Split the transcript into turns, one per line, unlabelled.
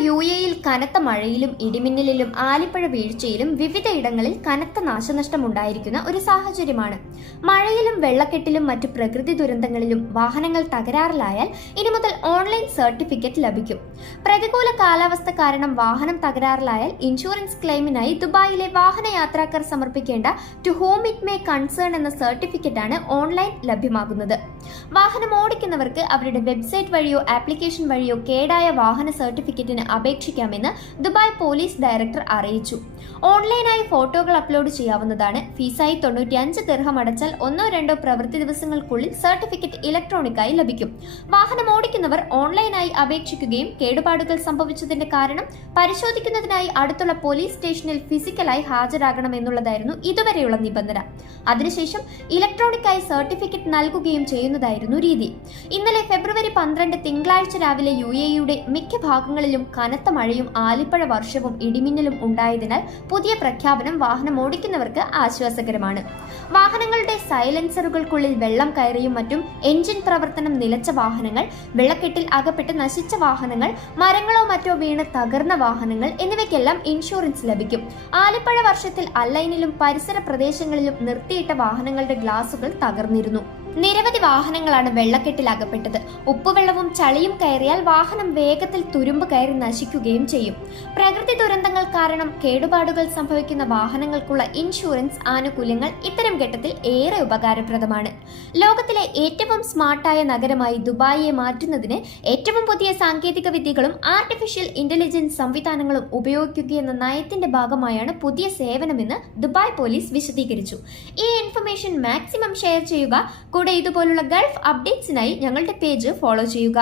U എയിൽ കനത്ത മഴയിലും ഇടിമിന്നലിലും ആലിപ്പഴ വീഴ്ചയിലും വിവിധയിടങ്ങളിൽ കനത്ത നാശനഷ്ടമുണ്ടായിരിക്കുന്ന ഒരു സാഹചര്യമാണ്. മഴയിലും വെള്ളക്കെട്ടിലും മറ്റ് പ്രകൃതി ദുരന്തങ്ങളിലും വാഹനങ്ങൾ തകരാറിലായാൽ ഇനി മുതൽ ഓൺലൈൻ സർട്ടിഫിക്കറ്റ് ലഭിക്കും. പ്രതികൂല കാലാവസ്ഥ കാരണം വാഹനം തകരാറിലായാൽ ഇൻഷുറൻസ് ക്ലെയിമിനായി ദുബായിലെ വാഹനയാത്രാക്കാർ സമർപ്പിക്കേണ്ട to whom it may concern എന്ന സർട്ടിഫിക്കറ്റാണ് ഓൺലൈൻ ലഭ്യമാകുന്നത്. വാഹനം ഓടിക്കുന്നവർക്ക് അവരുടെ വെബ്സൈറ്റ് വഴിയോ ആപ്ലിക്കേഷൻ വഴിയോ കേടായ വാഹന സർട്ടിഫിക്കറ്റിന് അപേക്ഷിക്കാമെന്ന് ദുബായ് പോലീസ് ഡയറക്ടർ അറിയിച്ചു. ഓൺലൈനായി ഫോട്ടോകൾ അപ്ലോഡ് ചെയ്യാവുന്നതാണ്. ഫീസായി തൊണ്ണൂറ്റിയഞ്ച് ദിർഹം അടച്ചാൽ ഒന്നോ രണ്ടോ പ്രവൃത്തി ദിവസങ്ങൾക്കുള്ളിൽ സർട്ടിഫിക്കറ്റ് ഇലക്ട്രോണിക്കായി ലഭിക്കും. വാഹനം ഓടിക്കുന്നവർ ഓൺലൈനായി അപേക്ഷിക്കുകയും കേടുപാടുകൾ സംഭവിച്ചതിന്റെ കാരണം പരിശോധിക്കുന്നതിനായി അടുത്തുള്ള പോലീസ് സ്റ്റേഷനിൽ ഫിസിക്കലായി ഹാജരാകണമെന്നുള്ളതായിരുന്നു ഇതുവരെയുള്ള നിബന്ധന. അതിനുശേഷം ഇലക്ട്രോണിക്കായി സർട്ടിഫിക്കറ്റ് നൽകുകയും ചെയ്യുന്നതായിരുന്നു രീതി. ഇന്നലെ ഫെബ്രുവരി പന്ത്രണ്ട് തിങ്കളാഴ്ച രാവിലെ യു എയുടെ മിക്ക ഭാഗങ്ങളിലും കനത്ത മഴയും ആലിപ്പഴ വർഷവും ഇടിമിന്നലും ഉണ്ടായതിനാൽ പുതിയ പ്രഖ്യാപനം വാഹനം ഓടിക്കുന്നവർക്ക് ആശ്വാസകരമാണ്. വാഹനങ്ങളുടെ സൈലൻസറുകൾക്കുള്ളിൽ വെള്ളം കയറിയും മറ്റും എഞ്ചിൻ പ്രവർത്തനം നിലച്ച വാഹനങ്ങൾ വെള്ളക്കെട്ടിൽ അകപ്പെട്ട് നശിച്ച വാഹനങ്ങൾ മരങ്ങളോ മറ്റോ വീണ് തകർന്ന വാഹനങ്ങൾ എന്നിവയ്ക്കെല്ലാം ഇൻഷുറൻസ് ലഭിക്കും. ആലിപ്പഴ വർഷത്തിൽ അല്ലൈനിലും പരിസര പ്രദേശങ്ങളിലും നിർത്തിയിട്ട വാഹനങ്ങളുടെ ഗ്ലാസുകൾ തകർന്നിരുന്നു. നിരവധി വാഹനങ്ങളാണ് വെള്ളക്കെട്ടിൽ അകപ്പെട്ടത്. ഉപ്പുവെള്ളവും ചളിയും കയറിയാൽ വാഹനം വേഗത്തിൽ തുരുമ്പ് കയറി നശിക്കുകയും ചെയ്യും. പ്രകൃതി ദുരന്തങ്ങൾ കാരണം കേടുപാടുകൾ സംഭവിക്കുന്ന വാഹനങ്ങൾക്കുള്ള ഇൻഷുറൻസ് ആനുകൂല്യങ്ങൾ ഇത്തരം ഘട്ടത്തിൽ ഏറെ ഉപകാരപ്രദമാണ്. ലോകത്തിലെ ഏറ്റവും സ്മാർട്ടായ നഗരമായി ദുബായിയെ മാറ്റുന്നതിന് ഏറ്റവും പുതിയ സാങ്കേതിക വിദ്യകളും ആർട്ടിഫിഷ്യൽ ഇന്റലിജൻസ് സംവിധാനങ്ങളും ഉപയോഗിക്കുകയെന്ന നയത്തിന്റെ ഭാഗമായാണ് പുതിയ സേവനമെന്ന് ദുബായ് പോലീസ് വിശദീകരിച്ചു. ഈ ഇൻഫർമേഷൻ മാക്സിമം ഷെയർ ചെയ്യുക കൂടെ ഇതുപോലുള്ള ഗൾഫ് അപ്ഡേറ്റ്സിനായി ഞങ്ങളുടെ പേജ് ഫോളോ ചെയ്യുക.